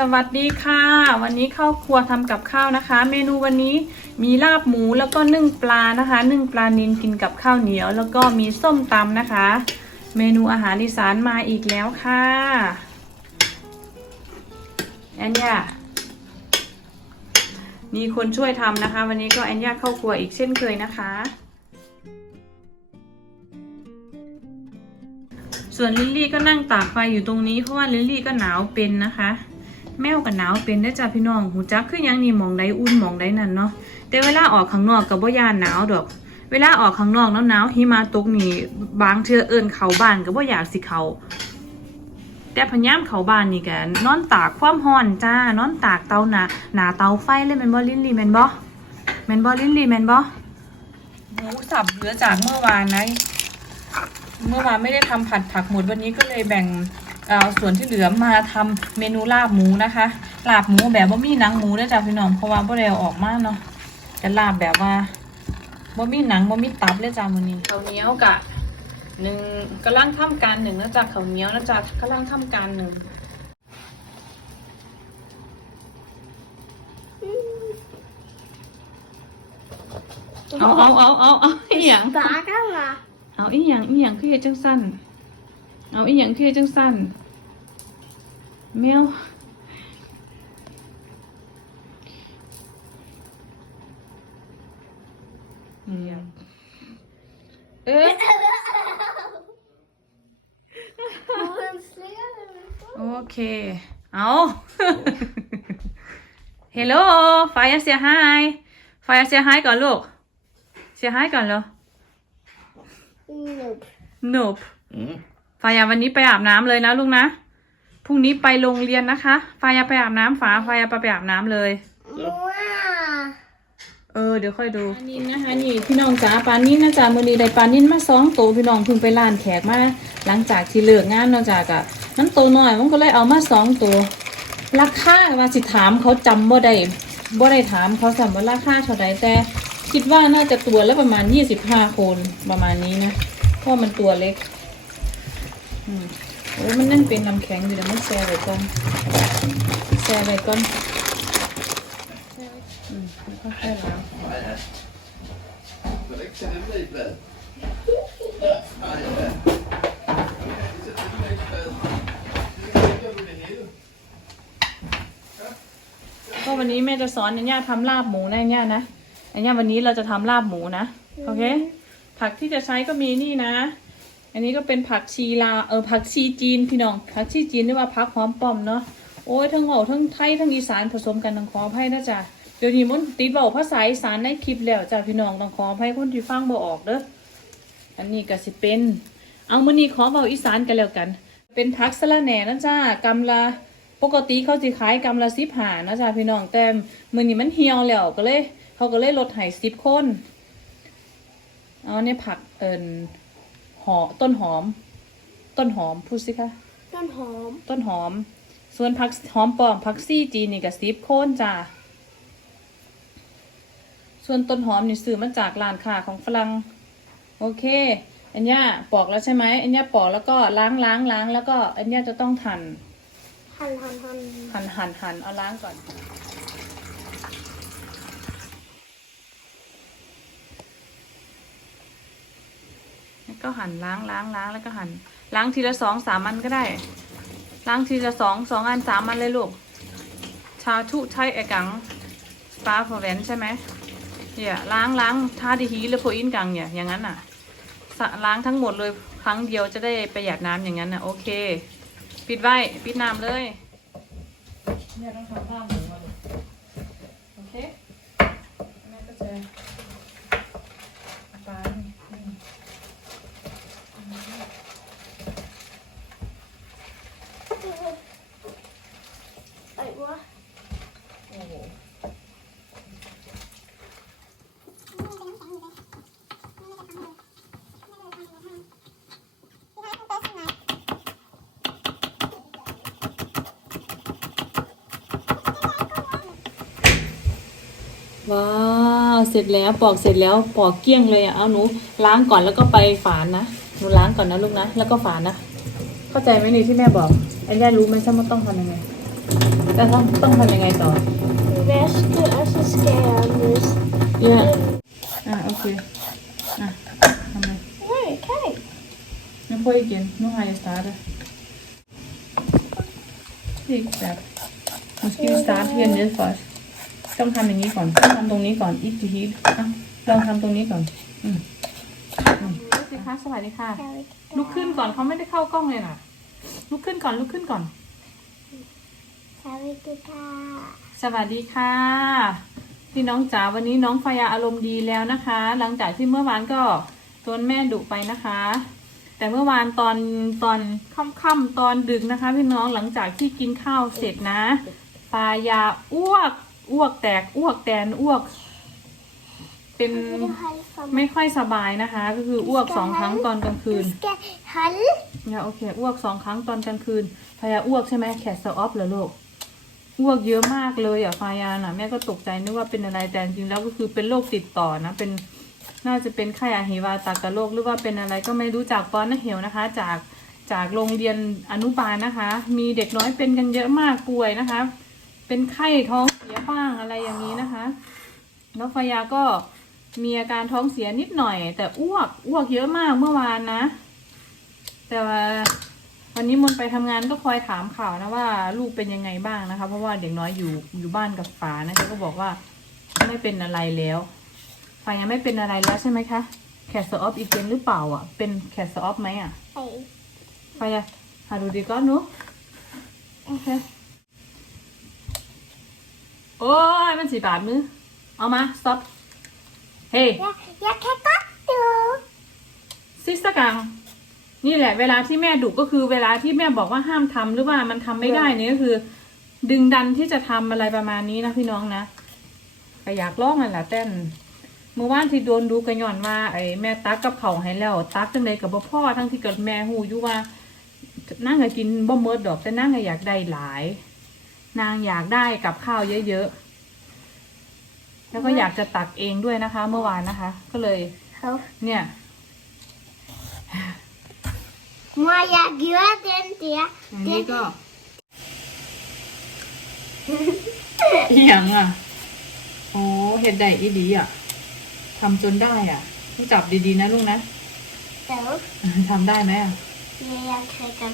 สวัสดีค่ะ วันนี้เข้าครัวทำกับข้าวนะคะ เมนูวันนี้มีลาบหมูแล้วก็นึ่งปลานะคะ นึ่งปลานิลกินกับข้าวเหนียว แล้วก็มีส้มตำนะคะ เมนูอาหารอีสานมาอีกแล้วค่ะแอนยามีคนช่วยทำนะคะ วันนี้ก็แอนยาเข้าครัวอีกเช่นเคยนะคะ ส่วนลิลลี่ก็นั่งตากไฟอยู่ตรงนี้เพราะว่าลิลลี่ก็หนาวเป็นนะคะ แมวกับหนาวเป็นได้จ้าพี่น้องหูจักคือหยังนี่มองใดอุ่นมองใดนั่นเนาะแต่เวลาออกข้างนอกกับบ่ยานหนาวดอก เวลาออกข้างนอกแล้วหนาวหิมะตกนี่บางเทื่อเอินเขาบ้านก็บ่อยากสิเขาแต่พะยามเขาบ้านนี่ก็นอนตากความร้อนจ้านอนตากเตาหนาหนาเตาไฟเลยแมนบ่ลิลลี่แมนบ่แมนบ่ลิลลี่แมนบ่หมูสับเหลือจากเมื่อวานนะเมื่อวานไม่ได้ทำผัดผักหมดวันนี้ก็เลยแบ่ง ส่วนที่เหลือมาทำเมนูลาบหมูนะคะ ลาบหมูแบบว่ามีหนังหมูด้วยจ้ะพี่น้องเพราะว่าบ่ได้เอาออกมาเนาะจะลาบแบบว่าบ่มีหนังบ่มีตับเลยจ้ะมื้อนี้ข้าวเหนียวกะหนึ่งกำลังทำการหนึ่งนะจ๊ะข้าวเหนียวนะจ๊ะกำลังทำการหนึ่งเอาเอาเอาเอาเอาอีหยัง Baga va. เอาอีหยังอีหยังคือเฮ็ดจังสั้น เอาอีหยังคือเฮ็ดจังสั้นแมวอืมเอ๊ะโอเค เอา Hello ไฟเสียหายไฟเสียหายก่อนลูก เสียหายก่อนเหรอ Nope. Nope ฟายาวันนี้ไปอาบน้ำเลยนะลูกนะ พรุ่งนี้ไปโรงเรียนนะคะ ฟายาไปอาบน้ำฝาฟายาไปไปอาบน้ำเลย Wow. เออเดี๋ยวค่อยดูปานินนะคะนี่พี่น้องจ๋าปานินนะจ๊ะมือนี้ได้ปานินมาสองตัวพี่น้องเพิ่งไปร้านแขกมาหลังจากที่เลิกงานเนาะจ้ะกะมันโตวน้อยมันก็เลยเอามาสองตัวราคาว่าสิถามเขาจำบ่ได้บ่ได้ถามเขาจำว่าราคาเท่าใดแต่คิดว่าน่าจะตัวละประมาณยี่สิบห้าคนประมาณนี้นะเพราะมันตัวเล็กอืม โอ้มันนั่นเป็นน้ำแข็งอยู่เดี๋ยวมันแช่ไว้ก่อนแช่ไว้ก่อนอืมแล้วก็ค่อยล้างก็วันนี้แม่จะสอนอัญญาทำลาบหมูนะอัญญานะอัญญาวันนี้เราจะทำลาบหมูนะ โอเค ผักที่จะใช้ก็มีนี่นะ อันนี้ก็เป็นผักชีลาเออผักชีจีนพี่น้องผักชีจีนเรียกว่าผักหอมป้อมเนาะโอ้ยทั้งเหาทั้งไทยทั้งอีสานผสมกันต้องขออภัยนะจ๊ะเดี๋ยวนี้มันติดเบาภาษาอีสานในคลิปแล้วจ้ะพี่น้องต้องขออภัยคนที่ฟังบ่ออกเด้ออันนี้ก็สิเป็น เอามื้อนี้ขอเบาอีสานกันแล้วกัน เป็นผักสะระแหน่นะจ้ากำละปกติเขาสิขายกำละสิบหานะจ้าพี่น้องแต่มื้อนี้มันเหี่ยวแล้วก็เลย เขาก็เลยลดให้สิบคนเอาเนี่ยผักเอิญ หอต้นหอม ต้นหอมพูดสิคะ Den hom. ต้นหอม ส่วนผักหอมปลอมผักซี่จีนนี่กับสิบโคนจ้าส่วนต้นหอมนี่ซื้อมาจากร้านค้าของฝรั่งโอเคอันเนี้ยปอกแล้วใช่ไหมอันเนี้ยปอกแล้วก็ล้างล้างล้างแล้วก็อันเนี้ยจะต้องหั่น Han, han, han. หั่นหั่นหั่นเอาล้างก่อน แล้ว ก็หั่นล้างล้างล้างแล้วก็หั่นล้างทีละสองสามอันก็ได้ ล้างทีละสองสองอันสามอันเลยลูก ชาทุไทยไอกังสปาโฟเรนใช่ไหมเนี่ยล้างล้างทาดีฮีหรือโพอินกังเนี่ยอย่างนั้นน่ะสะล้างทั้งหมดเลยครั้งเดียวจะได้ประหยัดน้ำอย่างนั้นน่ะโอเค ปิดไว้ ปิดน้ำเลยเนี่ยต้องทำข้าวหมูมาดูโอเคแม่ก็จะเอาปลานี่นี่ Ej, what? โอ้โห ว้าวเสร็จแล้วปอกเสร็จแล้วปอกเกลี้ยงเลยอะเอาหนูล้างก่อนแล้วก็ไปฝานนะหนูล้างก่อนนะลูกนะแล้วก็ฝานนะเข้าใจไหมนี่ที่แม่บอกไอ้ย่ารู้ไหมว่าต้องทำยังไงจะต้องต้องทำยังไงต่อ Väske, alltså ska jag nu... เนี่ยอะโอเคอะทำไม Nej, okej. Nu får jag igen. Nu har jag startat. Det er ikke start. Nu skal vi starte hernede først. ต้องทำอย่างนี้ก่อนต้องทำตรงนี้ก่อนอีกทีฮีทอะลองทำตรงนี้ก่อนอืมอืมสวัสดีค่ะสวัสดีค่ะ ลุกขึ้นก่อนเขาไม่ได้เข้ากล้องเลยน่ะ ลุกขึ้นก่อนลุกขึ้นก่อนสวัสดีค่ะ พี่น้องจ๋าวันนี้น้องฟายาอารมณ์ดีแล้วนะคะ หลังจากที่เมื่อวานก็โดนแม่ดุไปนะคะ แต่เมื่อวานตอนตอนค่ำๆตอนดึกนะคะ พี่น้องหลังจากที่กินข้าวเสร็จนะฟายาอ้วก อ้วกแตกอ้วกแตนอ้วก เป็นไม่ค่อยสบายนะคะ ก็คืออ้วกสองครั้งตอนกลางคืน ska hall. เนี่ยโอเคอ้วกสองครั้งตอนกลางคืนฟายาอ้วกใช่ไหมแคสเซออฟเหรอลูกอ้วกเยอะมากเลยอะฟายาน่ะแม่ก็ตกใจนึกว่าเป็นอะไรแต่จริงๆแล้วก็คือเป็นโรคติดต่อนะ เป็นน่าจะเป็นไข้อาหิวาตากะโรคหรือว่าเป็นอะไรก็ไม่รู้จากปอนนะเหวนะคะ จากจากโรงเรียนอนุบาลนะคะ มีเด็กน้อยเป็นกันเยอะมากป่วยนะคะ เป็นไข้ท้องเสียบ้างอะไรอย่างนี้นะคะแล้วฟายาก็มีอาการท้องเสียนิดหน่อย แต่อ้วกอ้วกเยอะมากเมื่อวานนะ แต่ว่าวันนี้มนต์ไปทำงานก็คอยถามข่าวนะว่าลูกเป็นยังไงบ้างนะคะ เพราะว่าเด็กน้อยอยู่อยู่บ้านกับฝานะคะก็บอกว่าไม่เป็นอะไรแล้วฝายังไม่เป็นอะไรแล้วใช่ไหมคะแคสออฟอีกเป็นหรือเปล่าอะ เป็นแคสออฟไหมอะ Hej. ฝาอะหาดูดีก่อนหนูโอเค โอ้ย มันสีบาทมือ เอามา stop เฮ้ย Jag, jag kan gott du. ซิสเตอร์กัง นี่แหละ เวลาที่แม่ดุก็คือเวลาที่แม่บอกว่าห้ามทำหรือว่ามันทำไม่ได้เนี่ยก็คือ ดึงดันที่จะทำอะไรประมาณนี้นะพี่น้องนะก็อยากลองนั่นแหละเต้นเมื่อวานที่โดนดูกันย้อนว่าไอ้แม่ตักกับเขาวให้แล้ว ตักจังใดกับบ่พ่อทั้งที่เกิดแม่หูอยู่ว่านั่งก็กินบ่เมิดดอกแต่นั่งก็อยากได้หลาย นางอยากได้กับข้าวเยอะๆ แล้วก็อยากจะตักเองด้วยนะคะ เมื่อวานนะคะ ก็เลย Ja. เนี่ย Maja, glöd inte. อันนี้ก็อีหยังอะ โอ้เห็ดใดอีดีอะทำจนได้อะต้องจับดีๆนะลูกนะ Så. ทำได้ไหมอะ Jag kan ครั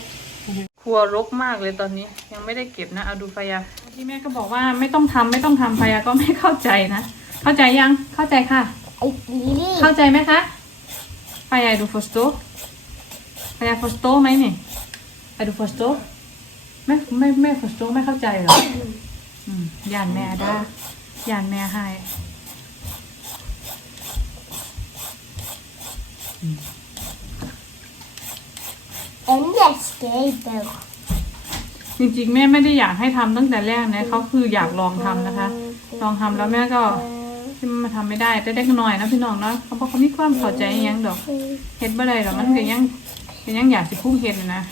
วรกมากเลยตอนนี้ ยังไม่ได้เก็บนะเอาดูไฟยาที่แม่ก็บอกว่าไม่ต้องทำไม่ต้องทำไฟยาก็ไม่เข้าใจนะ เข้าใจยังเข้าใจค่ะ เข้าใจไหมคะไฟยาดูฟอสโตไฟยาฟอสโตไหมเนี่ยไปดูฟอสโตไม่ไม่ไม่ฟอสโตไม่เข้าใจเหรออืมยานแม่ได้ยานแม่ให้ En jätteskejper. จริงๆ แม่ไม่ได้อยากให้ทำตั้งแต่แรกนะเขาคืออยากลองทำนะคะ ลองทำแล้วแม่ก็ที่มันมาทำไม่ได้แต่เด็กน้อยนะพี่น้องเนาะเขาบอกเขามีความเข้าใจอิหยังดอกเฮ็ดบ่ได้ดอกมันก็ยังก็ยังอยากสิพุ่งเฮ็ดน่ะนะ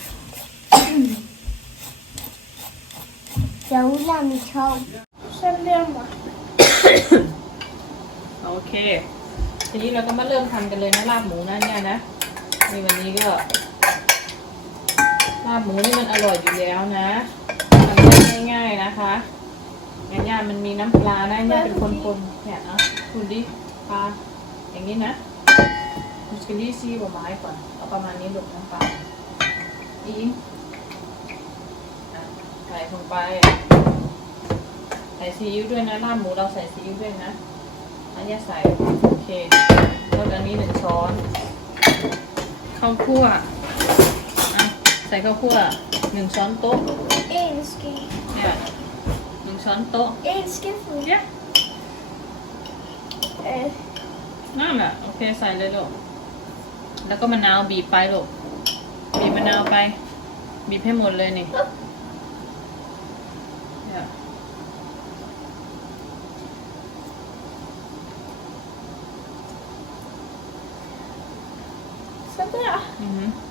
Jag odlar mitt hav. Sen blir det โอเค ทีนี้เราก็มาเริ่มทำกันเลยนะลาบหมูนะเนี่ยนะในวันนี้ก็ ลาบหมูนี่มันอร่อยอยู่แล้วนะทำได้ง่ายๆนะคะงั้นย่ามันมีน้ำปลานะย่าเป็นคนๆเนี่ยเอาคุณดิปลาอย่างนี้นะมิสกิลี่ซีบะไม้ก่อนเอาประมาณนี้หลบน้ำปลาอีกใส่ลงไป ใส่ซีอิ๊วด้วยนะลาบหมูเราใส่ซีอิ๊วด้วยนะอันนี้ใส่โอเคแล้วอันนี้หนึ่งช้อนข้าวคั่ว ใส่ข้าวคั่วหนึ่งช้อนโต๊ะ En ska, เนี่ยหนึ่งช้อนโต๊ะ en ska få. เนี่ย Eh, นั่นแหละโอเคใส่เลยลูก แล้วก็มะนาวบีบไปลูก บีบมะนาวไป บีบให้หมดเลยนี่เนี่ย sådär. อือหือ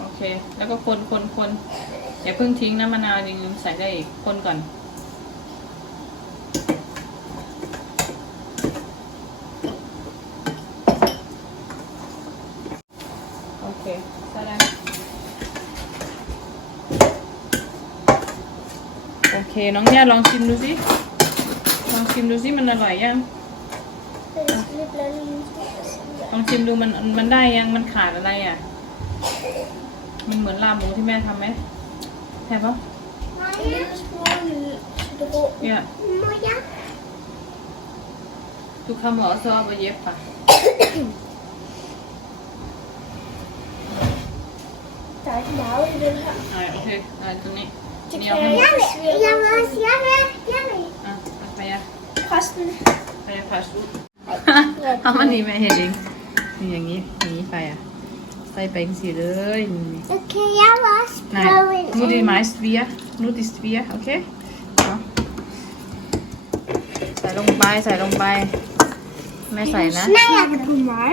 โอเค แล้วก็คนคนคนอย่าเพิ่งทิ้งน้ำมะนาวยังใส่ได้อีกคนก่อน โอเคใส่ได้น้องเนี่ยลองชิมดูสิ ลองชิมดูสิมันอร่อยยัง Das wird leider nicht so passieren. ลองชิมดูมันมันได้ยังมันขาดอะไรอะ มันเหมือนลาบหมูที่แม่ทำไหมใช่ปะ Das war Stroh. เนี่ย Moja. ทุกคำหมอซอบเย็บปะ Da ist Maul drin. อ่าโอเคอ่าตรงนี้ Die เหนียวให้หมด Kerne- Ja, was? Ja, ja, ja. อะเอาไปอะ Kosten. ไปอะค่ะชุดทำอันนี้แม่เห็นเองนี่อย่างนี้อย่างนี้ไปอะ ใส่ไปสิเลยนี่ Okay, ja, was? Nein, nur die meist wir, nur die wir, okay? เอาใส่ลงไปใส่ลงไปแม่ใส่นะ Schnijjacke mal.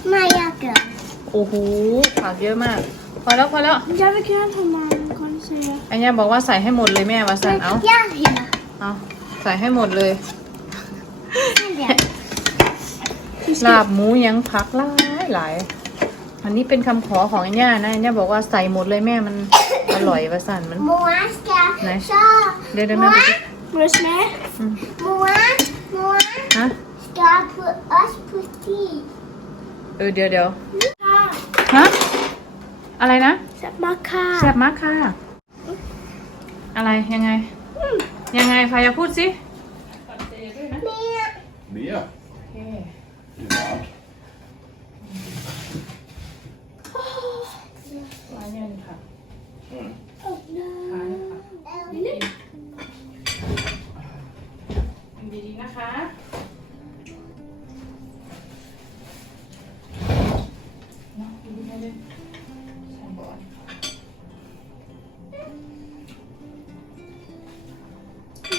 Schnijjacke. โอ้โหผักเยอะมาก พอแล้วพอแล้ว Ja, wir können schon mal konservieren. อันนี้บอกว่าใส่ให้หมดเลยแม่ว่าสั่นเอา Ja, hier. เอาใส่ให้หมดเลย Ja. ลาบหมูยังพักหลายหลาย อันนี้เป็นคำขอของอันย่านะอันย่าบอกว่าใส่หมดเลยแม่มันอร่อยว่าสั่นมัน Moaska. Nee. Zo. เดี๋ยวเดี๋ยวแม่ไปดู Rus mee. อืม Moa. Moa. ฮะ Stop voor us poetie. เออเดี๋ยวเดี๋ยว Ja. ฮะอะไรนะ Zet maar ka. แซ่บมากค่ะ อะไรยังไง ยังไงใครจะพูดสิ Meer.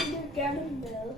Dragon Ball.